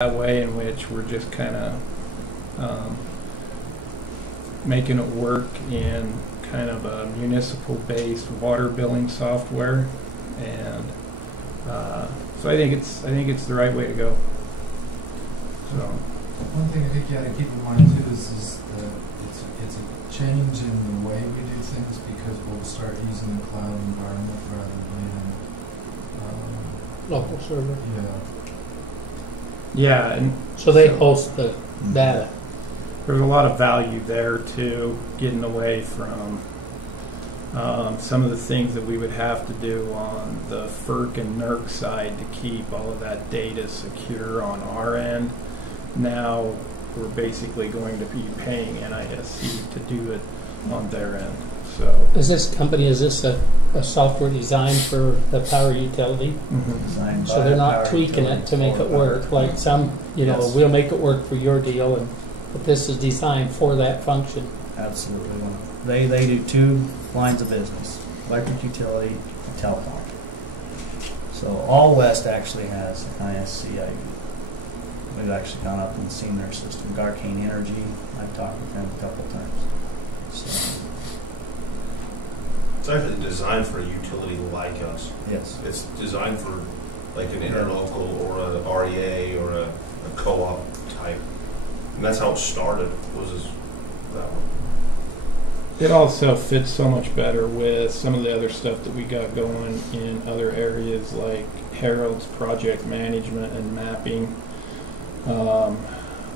that way in which we're just kind of making it work in kind of a municipal-based water billing software, and so I think it's the right way to go. So one thing I think you got to keep in mind too is that it's a change in the way we do things, because we'll start using the cloud environment rather than local server. yeah, and So they host the data. there's a lot of value there too, getting away from some of the things that we would have to do on the FERC and NERC side to keep all of that data secure on our end. Now we're basically going to be paying NISC to do it on their end. So Is this a software designed for the power utility? mm-hmm. So they're not tweaking it to make it work like some, Yes. we'll make it work for your deal, but this is designed for that function. Absolutely. They do two lines of business: electric utility and telecom. So all West actually has NISC ID. We've actually gone up and seen their system. Garcane Energy, I've talked with them a couple of times. So it's actually designed for a utility like us. yes, It's designed for like an interlocal or a REA or a co-op type. And that's how it started, was that one. It also fits so much better with some of the other stuff that we got going in other areas like Harold's project management and mapping,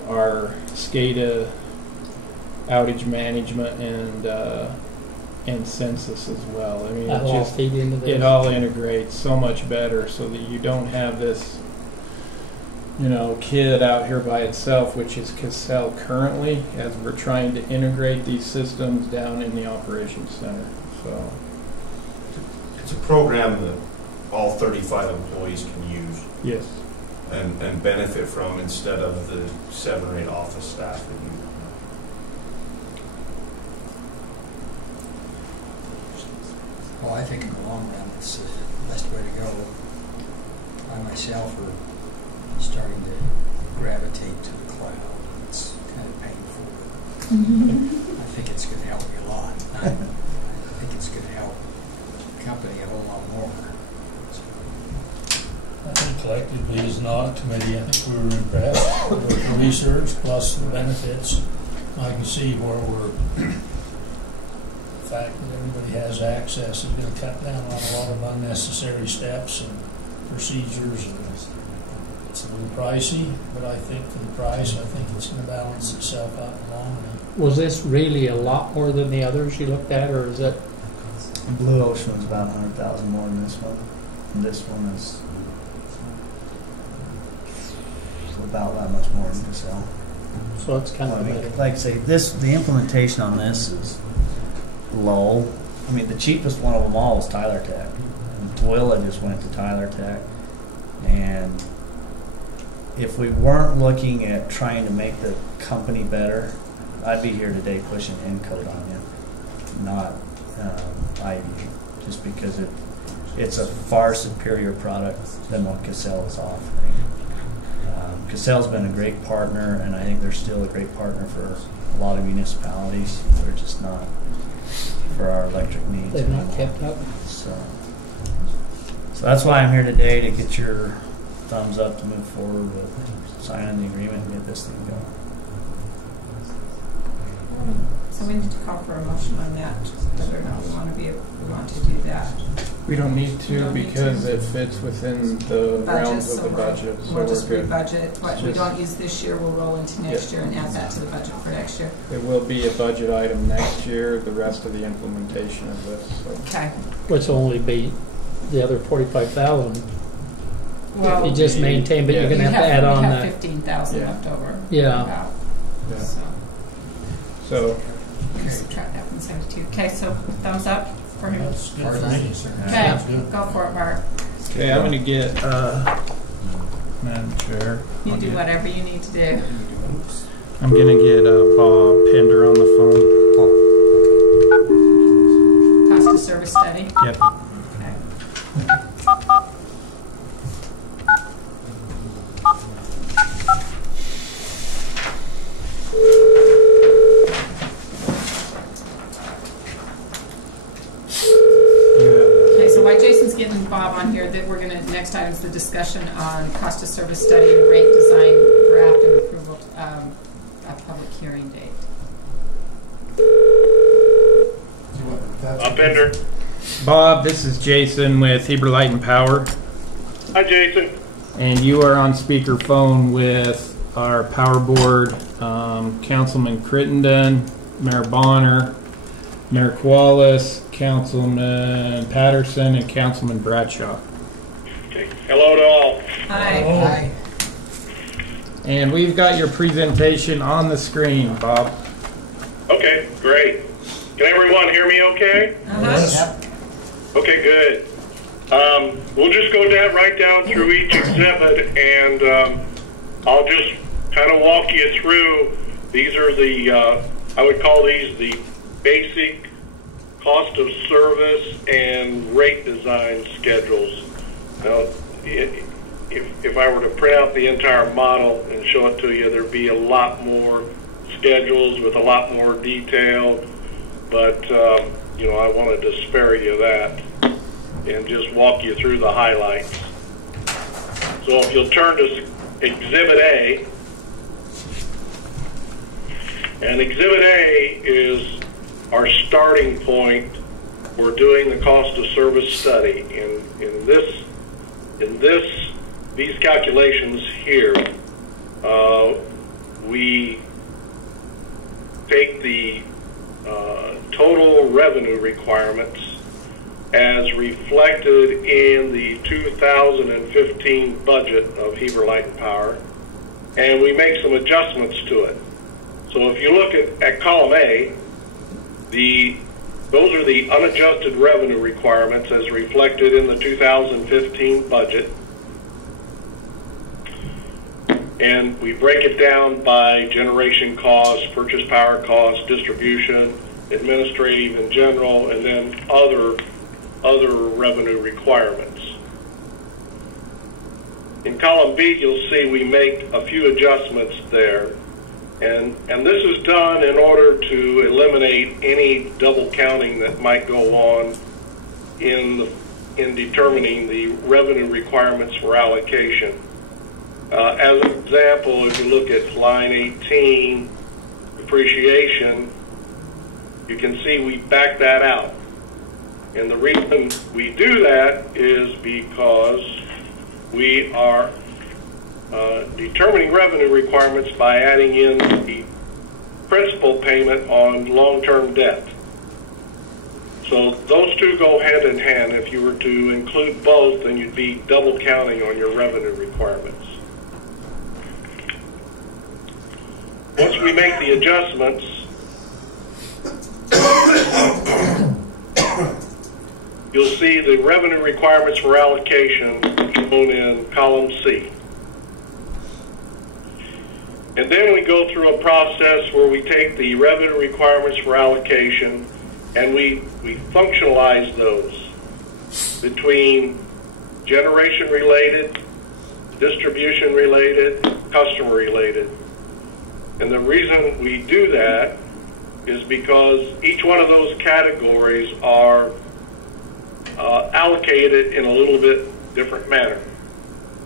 our SCADA outage management, and census as well. I mean, That'll all feed into this. it all integrates so much better so that you don't have this kid out here by itself, which is Cassell currently, as we're trying to integrate these systems down in the operations center. So It's a program that all 35 employees can use yes, and benefit from, instead of the 7 or 8 office staff that you Well, I think in the long run, it's the best way to go. I myself are starting to gravitate to the cloud. It's kind of painful. I think it's going to help me a lot. I think it's going to help the company a whole lot more. I think collectively as an audit committee, I think we were impressed with the research plus the benefits. I can see where the fact that everybody has access is going to cut down on a lot of unnecessary steps and procedures. And it's a little pricey, but I think for the price, I think it's going to balance itself out in the long run. Was this really a lot more than the others you looked at, or is it? Blue Ocean was about 100,000 more than this one, and this one is about that much more than Cassell. So it's kind of better. Like I say, the implementation on this is low. I mean, the cheapest one of them all is Tyler Tech. And Twilla just went to Tyler Tech, and if we weren't looking at trying to make the company better, I'd be here today pushing Encode on you, not ID, just because it's a far superior product than what Cassell is offering. Cassell's been a great partner, and I think they're still a great partner for a lot of municipalities. They're just not for our electric needs. They've not kept up. So that's why I'm here today, to get your thumbs up to move forward with signing the agreement and get this thing going. So we need to call for a motion on that, whether or not we want to do that. we don't need to because it fits within the realms of the budget. So We'll just good. re-budget. What we Just- don't use this year, we'll roll into next year and add that to the budget for next year. It will be a budget item next year. The rest of the implementation of this. So. Okay. Which will only be the other 45,000. Well, You just maintain, but Yeah. you're going to have to add on we have that. 15,000 Yeah. left over. Yeah. About. Yeah. So So subtract that from 72. Okay, so thumbs up for him. That's good for me. Okay, Sounds good. go for it, Mark. okay, I'm going to get Madam Chair. You I'll do get- whatever you need to do. I'm going to get Bob Pender on the phone. Cost of service study. Yep. Okay. discussion on cost of service study and rate design draft and approval, a public hearing date. Bender. Bob, this is Jason with Heber Light and Power. Hi, Jason. And you are on speakerphone with our Power Board, Councilman Crittenden, Mayor Bonner, Mayor Wallace, Councilman Patterson, and Councilman Bradshaw. Okay. Hello to all. Hi. Hi. And we've got your presentation on the screen, Bob. Okay, great. Can everyone hear me okay? Yep. Okay, good. We'll just go down right down through each exhibit, and I'll just kind of walk you through. These are the, I would call these the basic cost of service and rate design schedules. Now, if I were to print out the entire model and show it to you, there'd be a lot more schedules with a lot more detail, but you know, I wanted to spare you that and just walk you through the highlights. So if you'll turn to Exhibit A, and Exhibit A is our starting point for doing the cost of service study. In these calculations here, we take the total revenue requirements as reflected in the 2015 budget of Heber Light and Power, and we make some adjustments to it. So if you look at column A, those are the unadjusted revenue requirements as reflected in the 2015 budget. And we break it down by generation costs, purchase power costs, distribution, administrative and general, and then other revenue requirements. In column B, you'll see we make a few adjustments there. And this is done in order to eliminate any double counting that might go on in determining the revenue requirements for allocation. As an example, if you look at line 18, depreciation, you can see we back that out. And the reason we do that is because we are determining revenue requirements by adding in the principal payment on long-term debt. So those two go hand in hand. If you were to include both, then you'd be double counting on your revenue requirements. Once we make the adjustments, you'll see the revenue requirements for allocation shown in column C. And then we go through a process where we take the revenue requirements for allocation and we functionalize those between generation related, distribution related, customer related. And the reason we do that is because each one of those categories are allocated in a little bit different manner.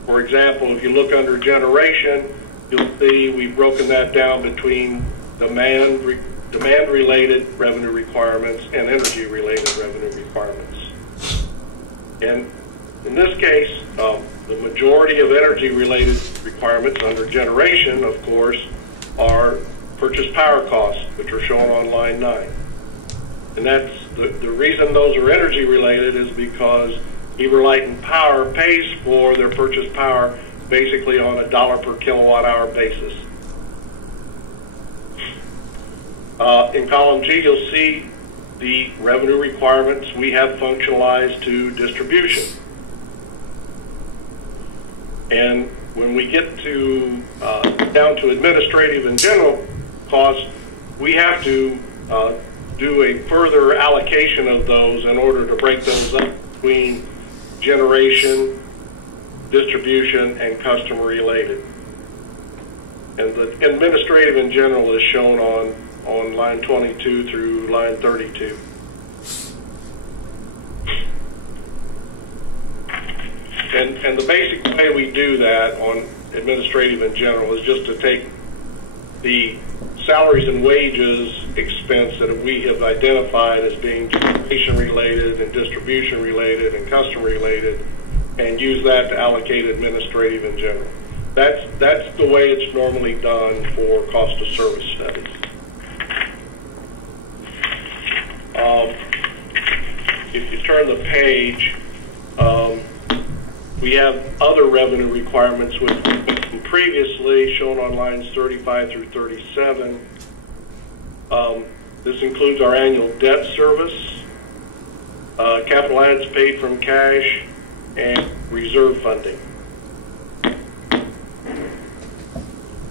For example, if you look under generation, you'll see we've broken that down between demand-related revenue requirements and energy-related revenue requirements. And in this case, the majority of energy-related requirements under generation, of course, are purchase power costs, which are shown on line 9. And that's the reason those are energy-related is because Heber Light and Power pays for their purchase power basically on a $1 per kilowatt hour basis. In column G, you'll see the revenue requirements we have functionalized to distribution. And when we get to down to administrative and general costs, we have to do a further allocation of those in order to break those up between generation, distribution, and customer related. And the administrative in general is shown on line 22 through line 32. And And the basic way we do that on administrative in general is just to take the salaries and wages expense that we have identified as being generation related and distribution related and customer related, and use that to allocate administrative in general. That's the way it's normally done for cost of service studies. If you turn the page, we have other revenue requirements which previously shown on lines 35 through 37. This includes our annual debt service, capital ads paid from cash, and reserve funding.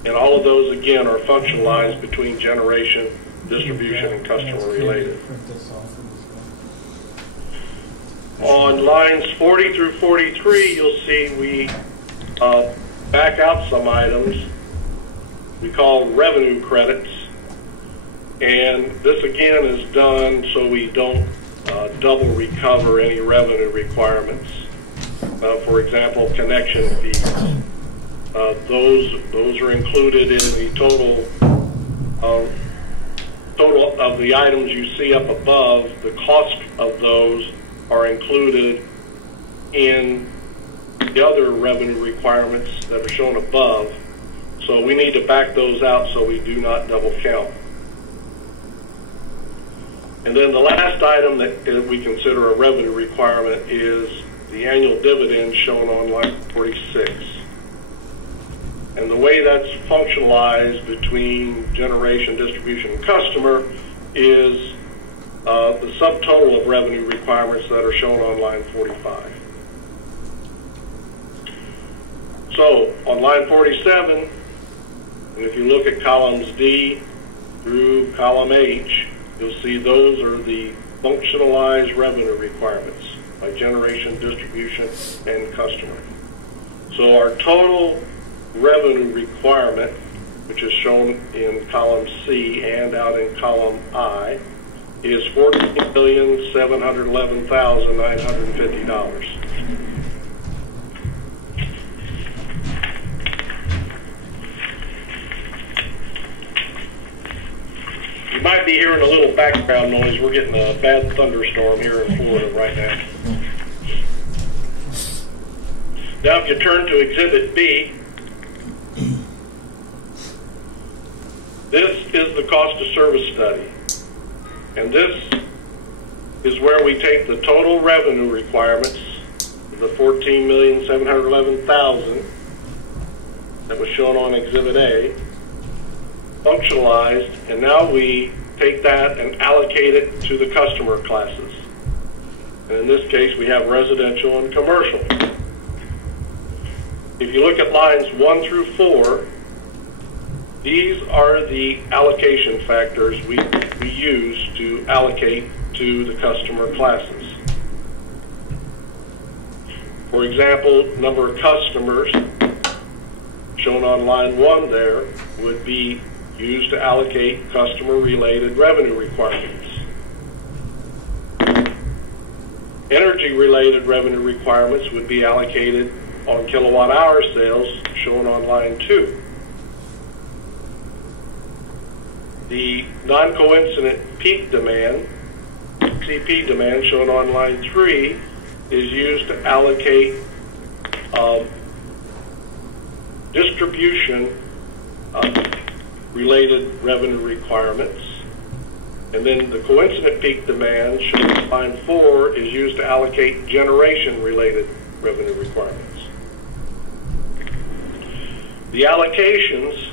And all of those, again, are functionalized between generation, distribution, and customer related. On lines 40 through 43, you'll see we back out some items we call revenue credits. And this, again, is done so we don't double recover any revenue requirements. For example, connection fees. Those are included in the total of the items you see up above. The cost of those are included in the other revenue requirements that are shown above. So we need to back those out so we do not double count. And then the last item that we consider a revenue requirement is the annual dividend shown on line 46. And the way that's functionalized between generation, distribution, and customer is the subtotal of revenue requirements that are shown on line 45. So on line 47, and if you look at columns D through column H, you'll see those are the functionalized revenue requirements by generation, distribution, and customer. So our total revenue requirement, which is shown in column C and out in column I, is $14,711,950. You might be hearing a little background noise. We're getting a bad thunderstorm here in Florida right now. Now if you turn to Exhibit B, this is the cost of service study. And this is where we take the total revenue requirements, the $14,711,000 that was shown on Exhibit A, functionalized, and now we take that and allocate it to the customer classes. And in this case, we have residential and commercial. If you look at lines 1 through 4, these are the allocation factors we use to allocate to the customer classes. For example, number of customers shown on line 1 there would be used to allocate customer-related revenue requirements. Energy-related revenue requirements would be allocated on kilowatt-hour sales shown on line 2. The non-coincident peak demand, CP demand, shown on line 3, is used to allocate distribution-related revenue requirements. And then the coincident peak demand, shown on line 4, is used to allocate generation-related revenue requirements. The allocations,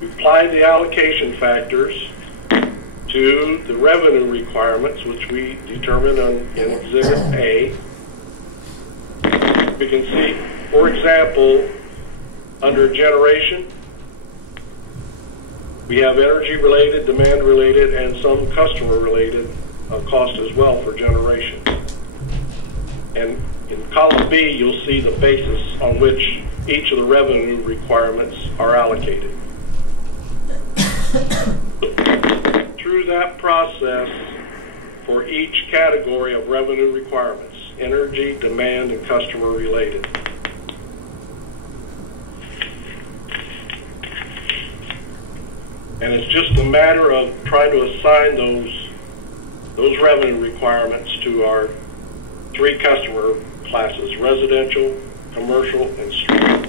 we apply the allocation factors to the revenue requirements, which we determine in Exhibit A. We can see, for example, under generation, we have energy-related, demand-related, and some customer-related cost as well for generation. And in column B, you'll see the basis on which each of the revenue requirements are allocated. Through that process, for each category of revenue requirements, energy, demand, and customer related, And it's just a matter of trying to assign those revenue requirements to our three customer classes: residential, commercial, and street.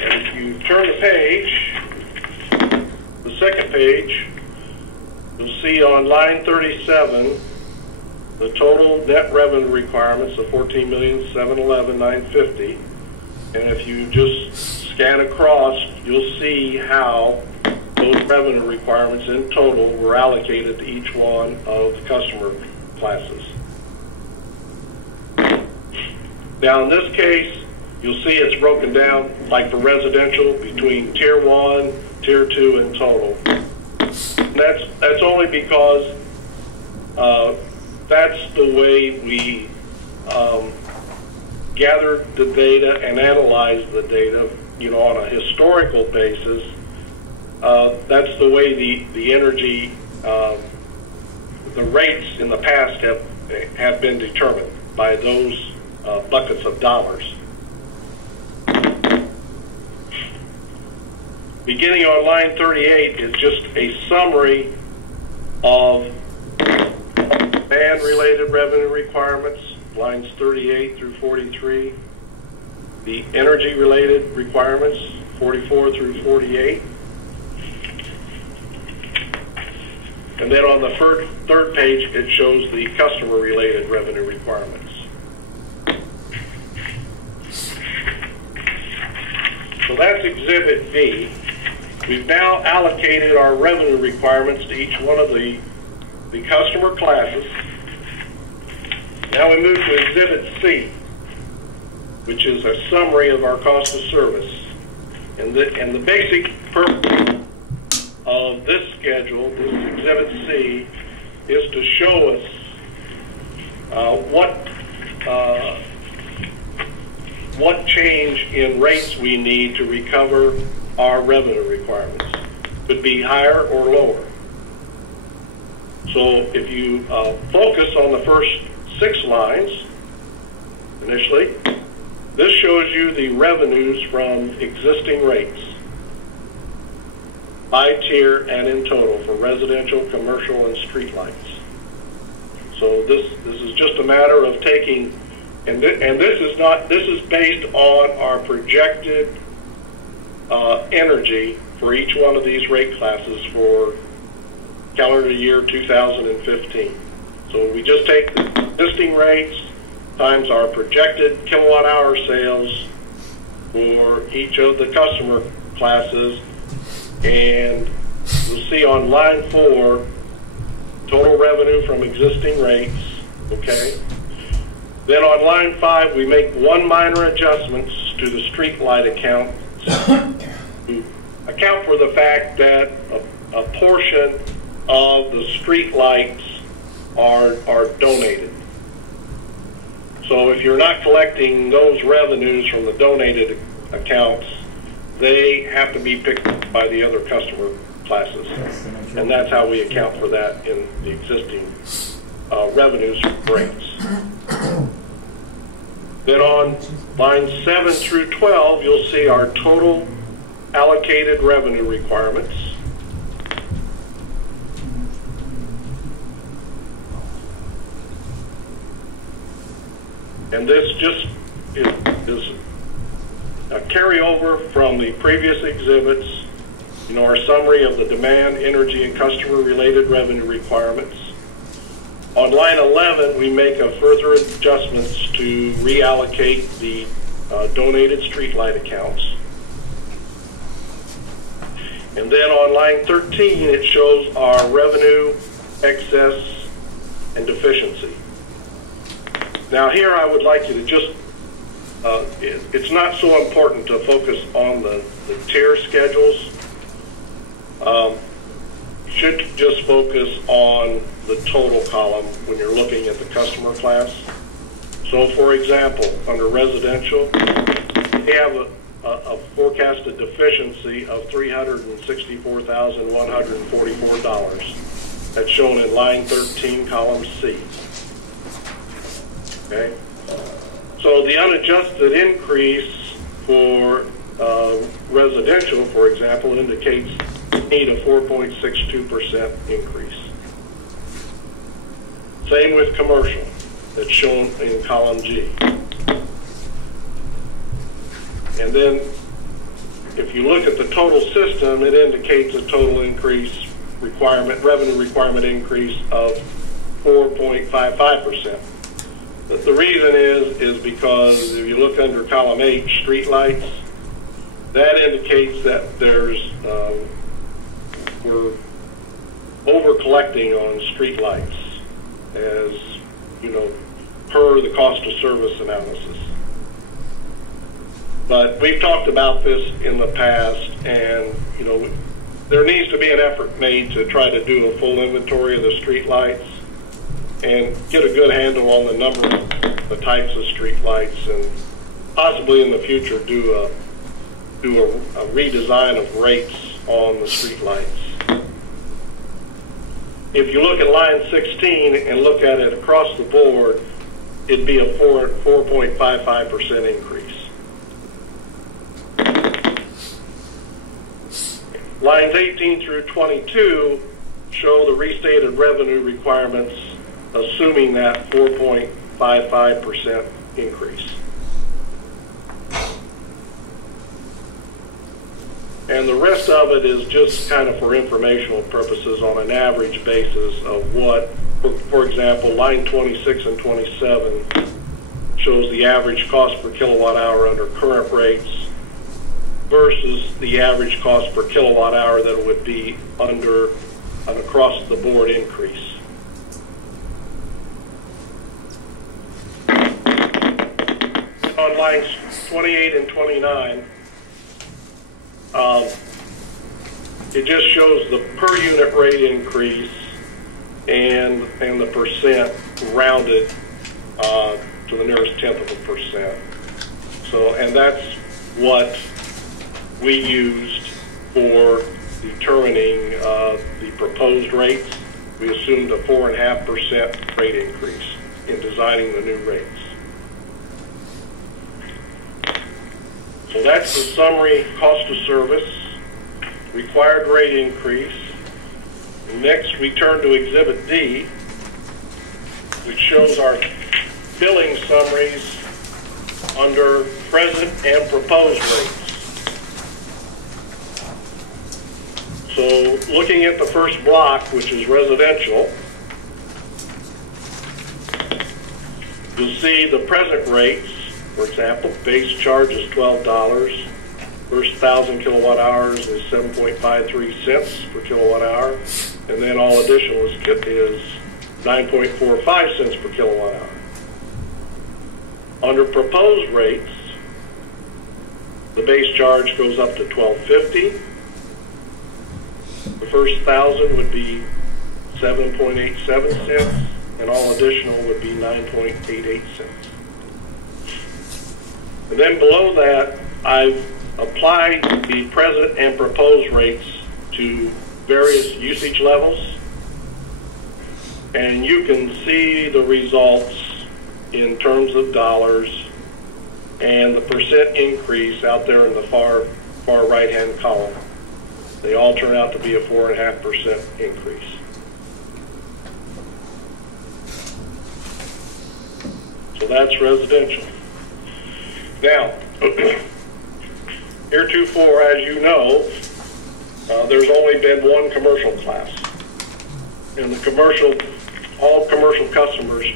And if you turn the page, the second page, you'll see on line 37 the total net revenue requirements of $14,711,950. And if you just scan across, you'll see how those revenue requirements in total were allocated to each one of the customer classes. Now in this case, you'll see it's broken down, like for residential, between Tier 1, Tier 2, and total. And that's only because that's the way we gathered the data and analyzed the data, on a historical basis. That's the way the energy, the rates in the past have been determined by those buckets of dollars. Beginning on line 38 is just a summary of demand-related revenue requirements, lines 38 through 43, the energy-related requirements, 44 through 48, and then on the third page it shows the customer-related revenue requirements. So that's Exhibit B. We've now allocated our revenue requirements to each one of the customer classes. Now we move to Exhibit C, which is a summary of our cost of service. And the basic purpose of this schedule, this Exhibit C, is to show us what change in rates we need to recover our revenue requirements. Could be higher or lower. So if you focus on the first 6 lines initially, this shows you the revenues from existing rates by tier and in total for residential, commercial, and street lights. So this is just a matter of taking, and this is based on our projected energy for each one of these rate classes for calendar year 2015. So we just take the existing rates times our projected kilowatt hour sales for each of the customer classes, and you'll see on line 4 total revenue from existing rates. Okay. Then on line 5 we make one minor adjustments to the street light account to account for the fact that a portion of the street lights are donated. So if you're not collecting those revenues from the donated accounts, they have to be picked up by the other customer classes. And that's how we account for that in the existing revenues rates. Then on lines 7 through 12, you'll see our total allocated revenue requirements. And this just is a carryover from the previous exhibits, our summary of the demand, energy, and customer-related revenue requirements. On line 11, we make a further adjustments to reallocate the donated streetlight accounts. And then on line 13, it shows our revenue, excess, and deficiency. Now here I would like you to just, it's not so important to focus on the tier schedules. Should just focus on the total column when you're looking at the customer class. So for example, under residential, we have a forecasted deficiency of $364,144. That's shown in line 13, column C. Okay? So the unadjusted increase for Residential, for example, indicates need a 4.62% increase. Same with commercial, that's shown in column G. And then if you look at the total system, it indicates a total increase revenue requirement increase of 4.55%. But the reason is because if you look under column H, streetlights, that indicates that we're over collecting on streetlights, as you know, per the cost of service analysis. But we've talked about this in the past, and you know, there needs to be an effort made to try to do a full inventory of the streetlights and get a good handle on the number of the types of streetlights, and possibly in the future do a redesign of rates on the streetlights. If you look at line 16 and look at it across the board, it'd be a 4.55% increase. Lines 18 through 22 show the restated revenue requirements, assuming that 4.55% increase. And the rest of it is just kind of for informational purposes on an average basis of what, for example, line 26 and 27 shows the average cost per kilowatt hour under current rates versus the average cost per kilowatt hour that would be under an across-the-board increase. On lines 28 and 29, it just shows the per unit rate increase and the percent rounded to the nearest tenth of a percent. So, and that's what we used for determining the proposed rates. We assumed a 4.5% rate increase in designing the new rates. So that's the summary cost of service, required rate increase. Next, we turn to Exhibit D, which shows our billing summaries under present and proposed rates. So looking at the first block, which is residential, you'll see the present rates. For example, base charge is $12. First 1,000 kilowatt hours is 7.53 cents per kilowatt hour. And then all additional is 9.45 cents per kilowatt hour. Under proposed rates, the base charge goes up to $12.50. The first 1,000 would be 7.87 cents, and all additional would be 9.88 cents. And then below that, I've applied the present and proposed rates to various usage levels, and you can see the results in terms of dollars and the percent increase out there in the far right-hand column. They all turn out to be a 4.5% increase. So that's residential. Now, heretofore, as you know, there's only been one commercial class. And all commercial customers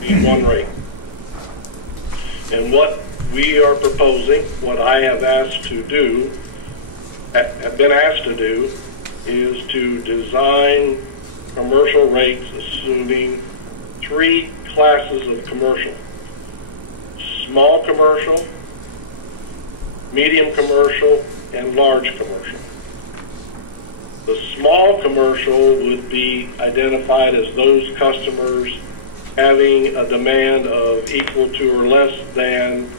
need one rate. And what we are proposing, what I have been asked to do, is to design commercial rates assuming three classes of commercial: small commercial, medium commercial, and large commercial. The small commercial would be identified as those customers having a demand of equal to or less than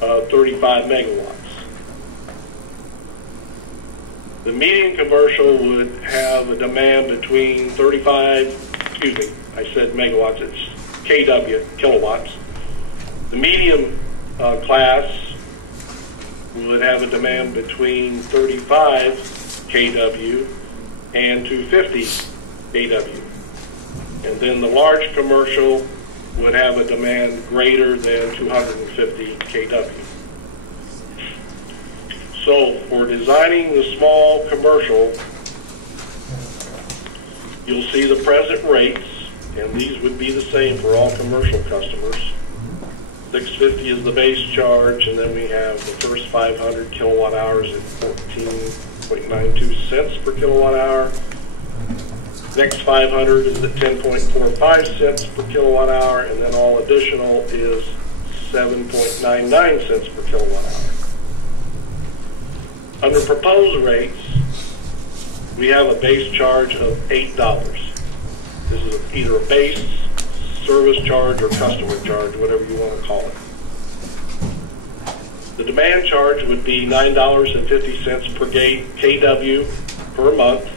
35 megawatts. The medium commercial would have a demand between I said megawatts, it's KW, kilowatts. The medium class would have a demand between 35 kW and 250 kW. And then the large commercial would have a demand greater than 250 kW. So for designing the small commercial, you'll see the present rates, and these would be the same for all commercial customers. $6.50 is the base charge, and then we have the first 500 kilowatt hours at 14.92 cents per kilowatt hour. Next 500 is at 10.45 cents per kilowatt hour, and then all additional is 7.99 cents per kilowatt hour. Under proposed rates, we have a base charge of $8. This is either a base service charge or customer charge, whatever you want to call it. The demand charge would be $9.50 per kW per month,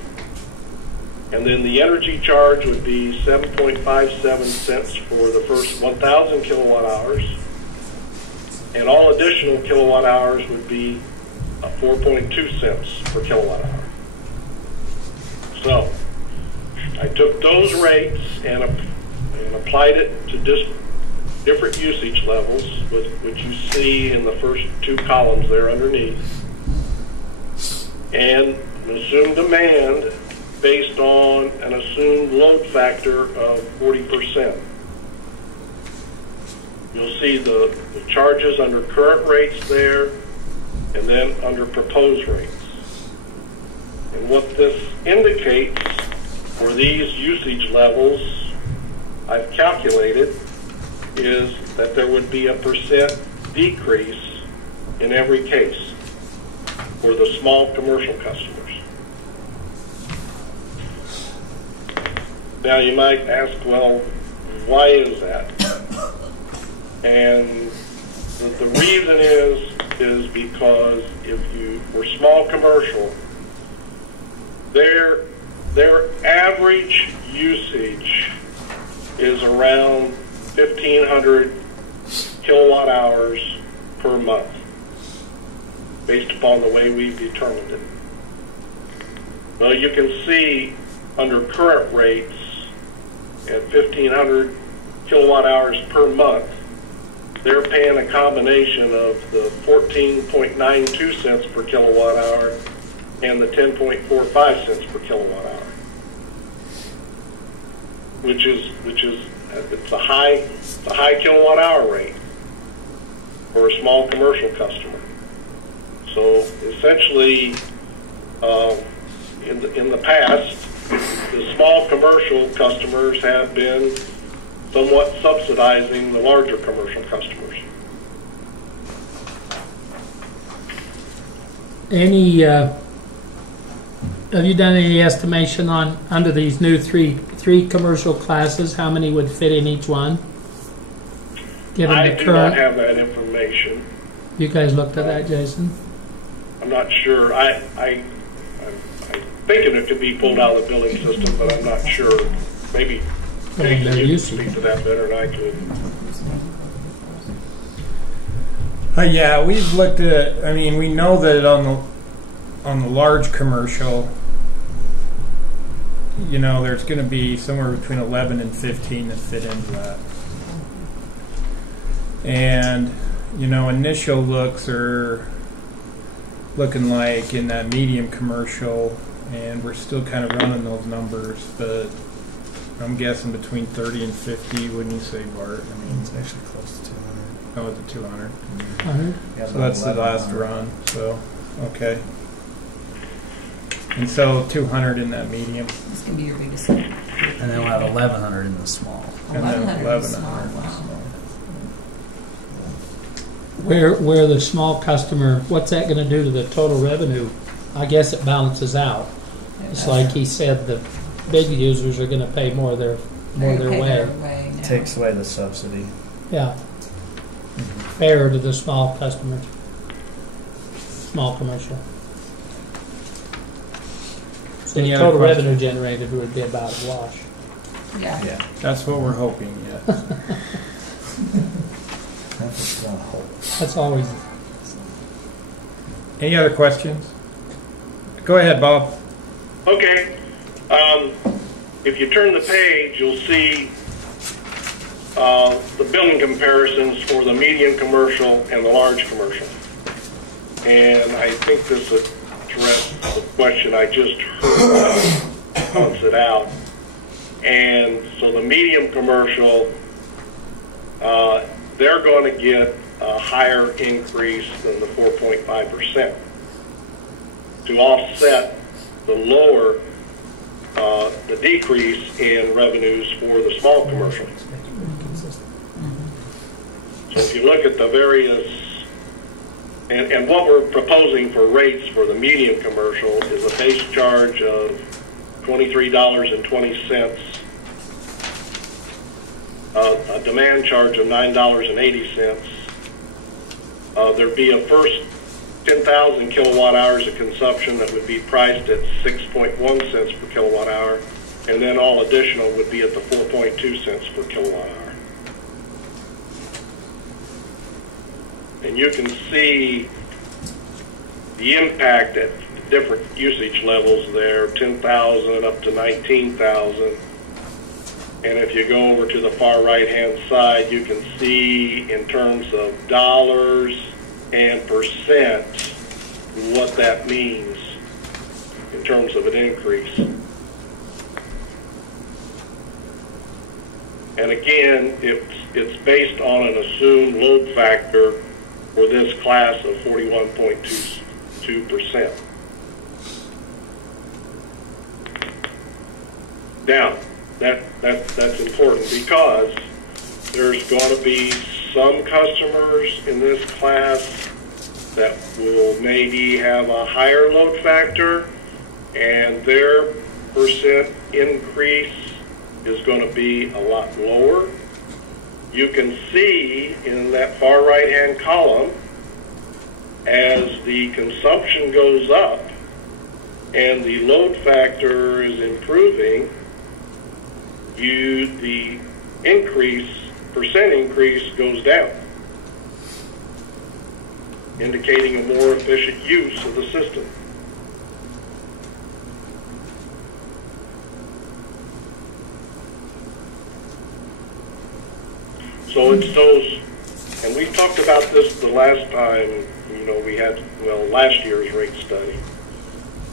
and then the energy charge would be 7.57 cents for the first 1,000 kilowatt hours, and all additional kilowatt hours would be 4.2 cents per kilowatt hour. So I took those rates and applied it to different usage levels, which you see in the first two columns there underneath, and assumed demand based on an assumed load factor of 40%. You'll see the charges under current rates there, and then under proposed rates. And what this indicates for these usage levels I've calculated is that there would be a % decrease in every case for the small commercial customers. Now you might ask, well, why is that? And the reason is because if you were small commercial, their average usage is around 1,500 kilowatt hours per month, based upon the way we've determined it. Well, you can see under current rates at 1,500 kilowatt hours per month, they're paying a combination of the 14.92 cents per kilowatt hour and the 10.45 cents per kilowatt hour, which is it's a high kilowatt hour rate for a small commercial customer. So essentially, in the past, the small commercial customers have been somewhat subsidizing the larger commercial customers. Have you done any estimation on, under these new three commercial classes, how many would fit in each one? Given I the do current, not have that information. you guys looked at that, Jason? I'm not sure. I'm thinking it could be pulled out of the billing system, but I'm not sure. Maybe Well, you they're can used to speak it. to that better than I could. Yeah, we've looked at. I mean, we know that on the large commercial, you know, there's going to be somewhere between 11 and 15 that fit into that. And you know, initial looks are looking like in that medium commercial, and we're still kind of running those numbers, but I'm guessing between 30 and 50. Wouldn't you say, Bart? I mean, It's actually close to 200. oh, it's a 200. Yeah, So that's the last 1100. run. So, okay. And so 200 in that medium, This can be your biggest one. And then we'll have 1100 in the small. and then 1,100 is small. 1100 in the Wow. small. Where the small customer, what's that going to do to the total revenue? I guess it balances out. It's like he said, the big users are going to pay more their They pay way. their way now. Takes away the subsidy. Yeah, fair to the small customer, small commercial. So Any the other total questions? revenue generated would be about a wash. Yeah. Yeah. That's what we're hoping. Yes. That's what's gonna hold. That's always. Any other questions? Go ahead, Bob. Okay. If you turn the page, you'll see the billing comparisons for the medium commercial and the large commercial. And I think this addressed the question I just heard once it out. And so the medium commercial, they're going to get a higher increase than the 4.5% to offset the lower, the decrease in revenues for the small commercial. So if you look at the various, and what we're proposing for rates for the medium commercial is a base charge of $23.20, a demand charge of $9.80. There'd be a first 10,000 kilowatt hours of consumption that would be priced at 6.1 cents per kilowatt hour, and then all additional would be at the 4.2 cents per kilowatt hour. And you can see the impact at different usage levels there, 10,000 up to 19,000. And if you go over to the far right-hand side, you can see in terms of dollars and percent what that means in terms of an increase. And again, it's based on an assumed load factor for this class of 41.22%. Now, that's important because there's going to be some customers in this class that will maybe have a higher load factor, and their percent increase is going to be a lot lower. You can see in that far right-hand column, as the consumption goes up and the load factor is improving, the percent increase goes down, indicating a more efficient use of the system. So it's those, and we talked about this the last time, we had, last year's rate study.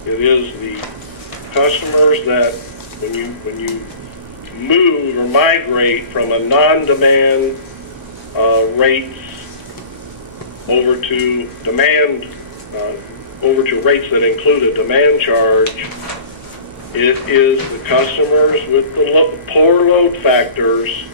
It is the customers that when you move or migrate from a non-demand rates over to demand, over to rates that include a demand charge, it is the customers with the poor load factors